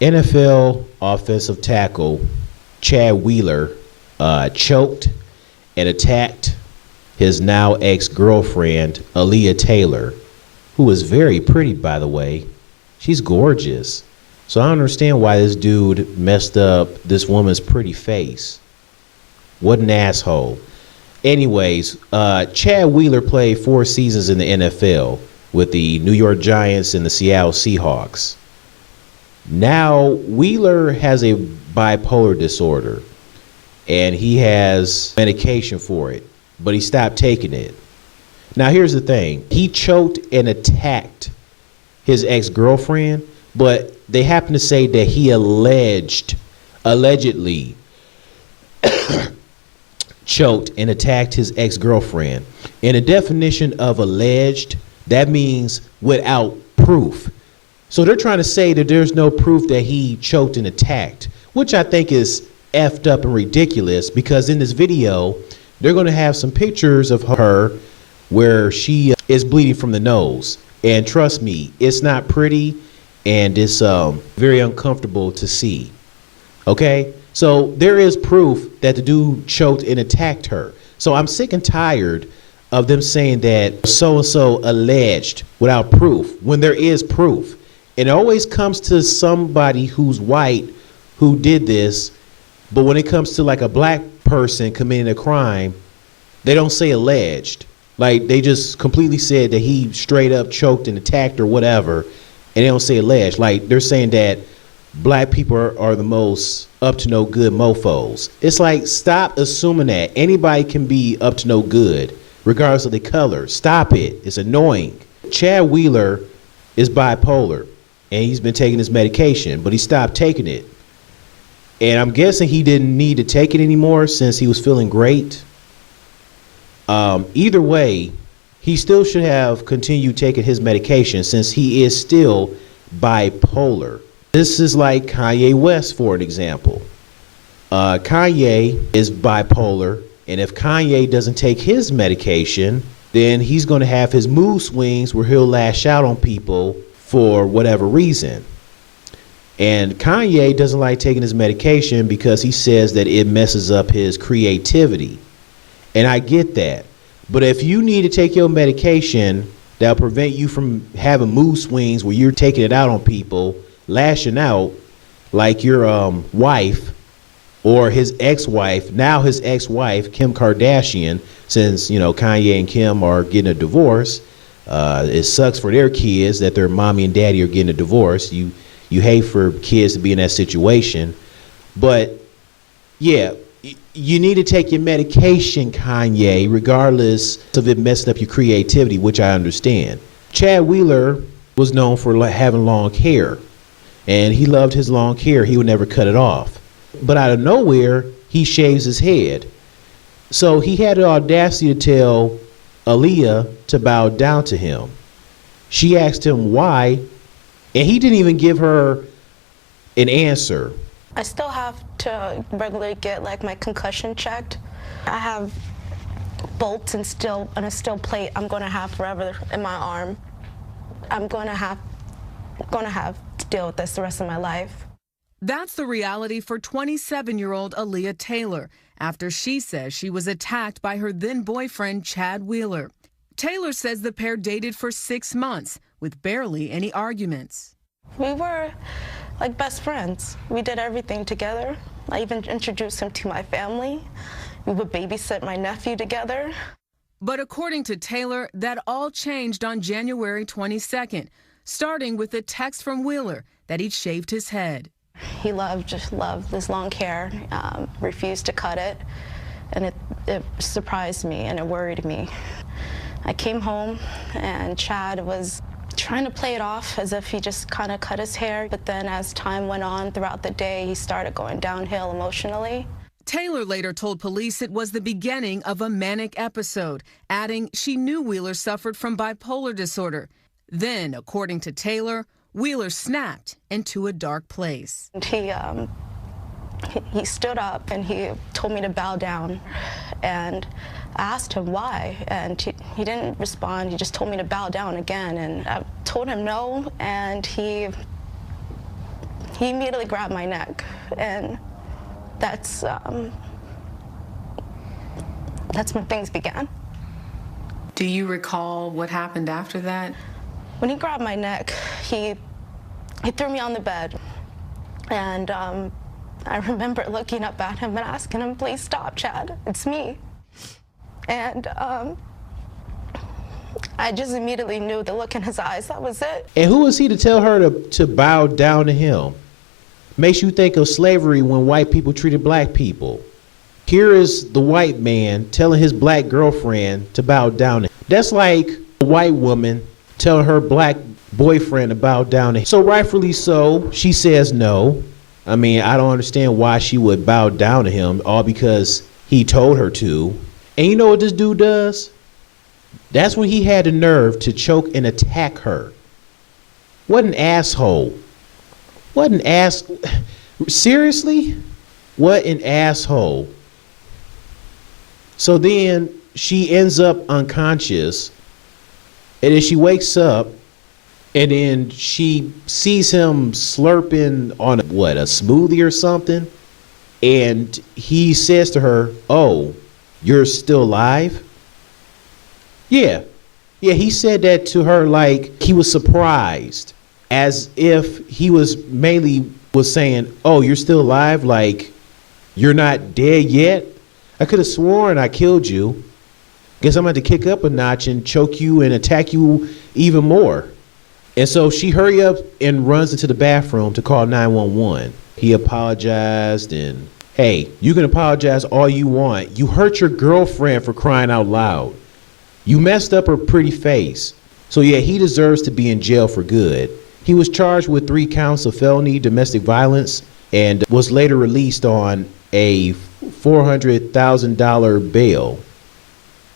NFL offensive tackle Chad Wheeler choked and attacked his now ex-girlfriend, Aaliyah Taylor, who is very pretty, by the way. She's gorgeous. So I don't understand why this dude messed up this woman's pretty face. What an asshole. Anyways, Chad Wheeler played 4 seasons in the NFL with the New York Giants and the Seattle Seahawks. Now, Wheeler has a bipolar disorder, and he has medication for it, but he stopped taking it. Now, here's the thing. He choked and attacked his ex-girlfriend, but they happen to say that he allegedly choked and attacked his ex-girlfriend. And the definition of alleged, that means without proof. So they're trying to say that there's no proof that he choked and attacked, which I think is effed up and ridiculous, because in this video, they're going to have some pictures of her where she is bleeding from the nose. And trust me, it's not pretty, and it's very uncomfortable to see. Okay? So there is proof that the dude choked and attacked her. So I'm sick and tired of them saying that so-and-so alleged without proof, when there is proof. It always comes to somebody who's white who did this, but when it comes to like a black person committing a crime, they don't say alleged. Like, they just completely said that he straight up choked and attacked or whatever, and they don't say alleged. Like, they're saying that black people are the most up to no good mofos. It's like, stop assuming that anybody can be up to no good regardless of the color. Stop it. It's annoying. Chad Wheeler is bipolar, and he's been taking his medication, but he stopped taking it. And I'm guessing he didn't need to take it anymore since he was feeling great. Either way, he still should have continued taking his medication since he is still bipolar. This is like Kanye West, for an example. Kanye is bipolar, and if Kanye doesn't take his medication, then he's going to have his mood swings where he'll lash out on people for whatever reason. And Kanye doesn't like taking his medication because he says that it messes up his creativity. And I get that. But if you need to take your medication that'll prevent you from having mood swings where you're taking it out on people, lashing out like your wife or his ex-wife, now his ex-wife, Kim Kardashian, since, you know, Kanye and Kim are getting a divorce. It sucks for their kids that their mommy and daddy are getting a divorce. You hate for kids to be in that situation. But yeah, you need to take your medication, Kanye, regardless of it messing up your creativity, which I understand. Chad Wheeler was known for having long hair, and he loved his long hair. He would never cut it off. But out of nowhere, he shaves his head. So he had the audacity to tell Aaliyah to bow down to him. She asked him why, and he didn't even give her an answer. I still have to regularly get like my concussion checked. I have bolts and a steel plate I'm going to have forever in my arm. I'm going to have to deal with this the rest of my life. That's the reality for 27-year-old Aaliyah Taylor after she says she was attacked by her then boyfriend, Chad Wheeler. Taylor says the pair dated for 6 months with barely any arguments. We were like best friends. We did everything together. I even introduced him to my family. We would babysit my nephew together. But according to Taylor, that all changed on January 22nd, starting with a text from Wheeler that he'd shaved his head. He just loved his long hair, refused to cut it, and it surprised me and it worried me. I came home and Chad was trying to play it off as if he just kind of cut his hair, but then as time went on throughout the day, he started going downhill emotionally. Taylor later told police it was the beginning of a manic episode, adding she knew Wheeler suffered from bipolar disorder. Then, according to Taylor, Wheeler snapped into a dark place. He stood up and he told me to bow down, and I asked him why, and he didn't respond. He just told me to bow down again, and I told him no, and he he immediately grabbed my neck, and that's when things began. Do you recall what happened after that? When he grabbed my neck, he threw me on the bed, and I remember looking up at him and asking him, "Please stop, Chad, it's me." And I just immediately knew the look in his eyes, that was it. And who is he to tell her to bow down to him? Makes you think of slavery when white people treated black people. Here is the white man telling his black girlfriend to bow down to him. That's like a white woman telling her black boyfriend to bow down to him. So rightfully so, she says no. I mean, I don't understand why she would bow down to him, all because he told her to. And you know what this dude does? That's when he had the nerve to choke and attack her. What an asshole. What an ass. Seriously? What an asshole. So then she ends up unconscious, and then she wakes up, and then she sees him slurping on a smoothie or something, and he says to her, "Oh, you're still alive?" Yeah, he said that to her like he was surprised, as if he was saying, "Oh, you're still alive? Like, you're not dead yet? I could have sworn I killed you. Guess I'm going to kick up a notch and choke you and attack you even more." And so she hurry up and runs into the bathroom to call 911. He apologized, and hey, you can apologize all you want. You hurt your girlfriend, for crying out loud. You messed up her pretty face. So yeah, he deserves to be in jail for good. He was charged with 3 counts of felony domestic violence and was later released on a $400,000 bail.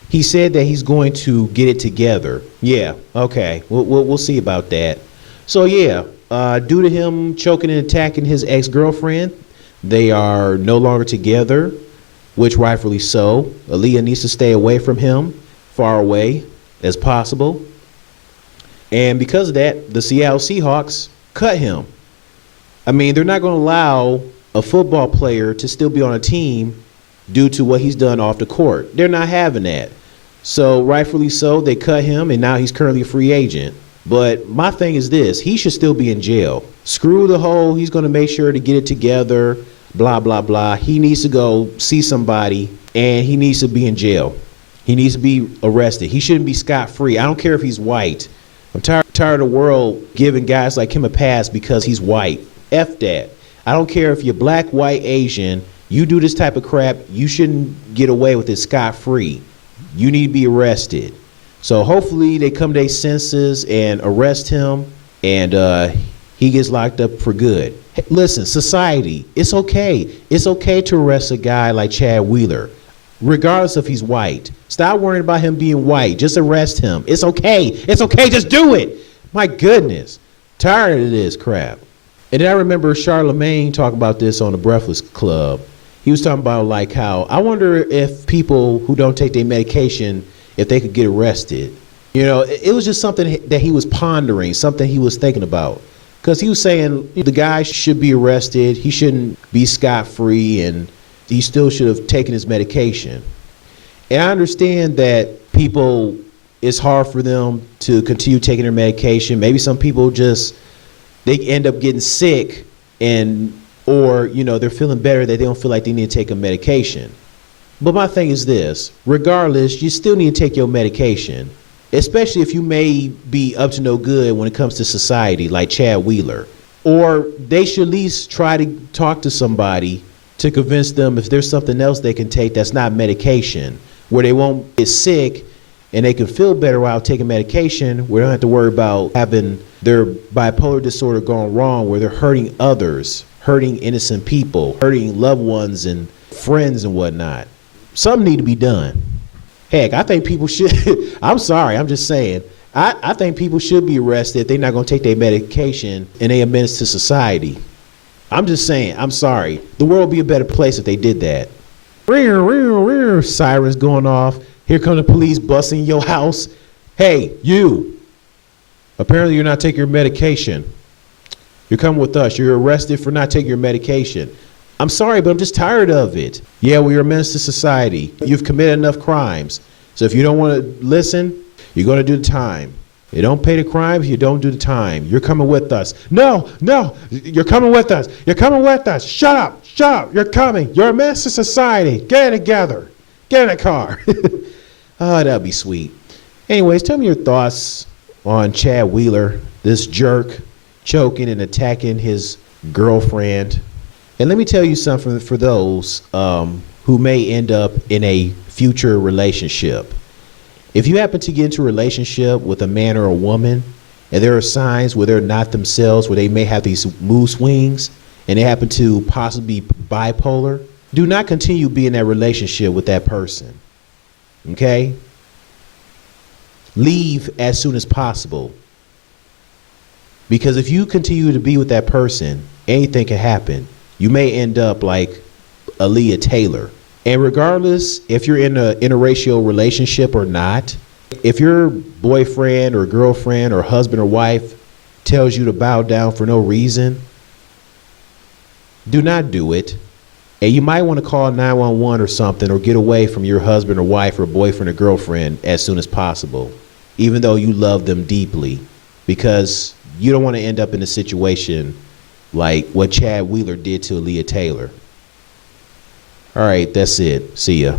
He said that he's going to get it together. Yeah, okay, we'll see about that. So yeah, due to him choking and attacking his ex-girlfriend, they are no longer together, which rightfully so. Aaliyah needs to stay away from him, far away as possible. And because of that, the Seattle Seahawks cut him. I mean, they're not going to allow a football player to still be on a team due to what he's done off the court. They're not having that. So rightfully so, they cut him, and now he's currently a free agent. But my thing is this: he should still be in jail. Screw the whole, he's going to make sure to get it together, blah, blah, blah. He needs to go see somebody, and he needs to be in jail. He needs to be arrested. He shouldn't be scot-free. I don't care if he's white. I'm tired of the world giving guys like him a pass because he's white. F that. I don't care if you're black, white, Asian. You do this type of crap, you shouldn't get away with it scot-free. You need to be arrested. So hopefully they come to their senses and arrest him, and he gets locked up for good. Hey, listen, society, it's okay. It's okay to arrest a guy like Chad Wheeler, regardless if he's white. Stop worrying about him being white. Just arrest him. It's okay. It's okay. Just do it. My goodness. Tired of this crap. And then I remember Charlemagne talking about this on the Breakfast Club. He was talking about like how, I wonder if people who don't take their medication, if they could get arrested. You know, it was just something that he was pondering, something he was thinking about. Because he was saying the guy should be arrested. He shouldn't be scot-free, and he still should have taken his medication. And I understand that people, it's hard for them to continue taking their medication. Maybe some people just, they end up getting sick, or, you know, they're feeling better that they don't feel like they need to take a medication. But my thing is this: regardless, you still need to take your medication, especially if you may be up to no good when it comes to society, like Chad Wheeler. Or they should at least try to talk to somebody to convince them if there's something else they can take that's not medication, where they won't get sick and they can feel better while taking medication, where they don't have to worry about having their bipolar disorder going wrong, where they're hurting others, hurting innocent people, hurting loved ones and friends and whatnot. Something need to be done. Heck, I think people should, I'm sorry, I'm just saying, I think people should be arrested if they're not going to take their medication and they are a menace to society. I'm just saying, I'm sorry. The world would be a better place if they did that. Sirens going off. Here come the police busting your house. Hey, you. Apparently you're not taking your medication. You're coming with us. You're arrested for not taking your medication. I'm sorry, but I'm just tired of it. Yeah, well, you're a menace to society. You've committed enough crimes. So if you don't want to listen, you're going to do the time. You don't pay the crimes, you don't do the time. You're coming with us. No, you're coming with us. You're coming with us. Shut up, you're coming. You're a menace to society. Get it together. Get in a car. Oh, that'd be sweet. Anyways, tell me your thoughts on Chad Wheeler, this jerk choking and attacking his girlfriend. And let me tell you something for those who may end up in a future relationship. If you happen to get into a relationship with a man or a woman, and there are signs where they're not themselves, where they may have these mood swings, and they happen to possibly be bipolar, do not continue being in that relationship with that person. Okay? Leave as soon as possible. Because if you continue to be with that person, anything can happen. You may end up like Aaliyah Taylor. And regardless if you're in an interracial relationship or not, if your boyfriend or girlfriend or husband or wife tells you to bow down for no reason, do not do it. And you might want to call 911 or something, or get away from your husband or wife or boyfriend or girlfriend as soon as possible, even though you love them deeply, because you don't want to end up in a situation like what Chad Wheeler did to Aaliyah Taylor. All right, that's it. See ya.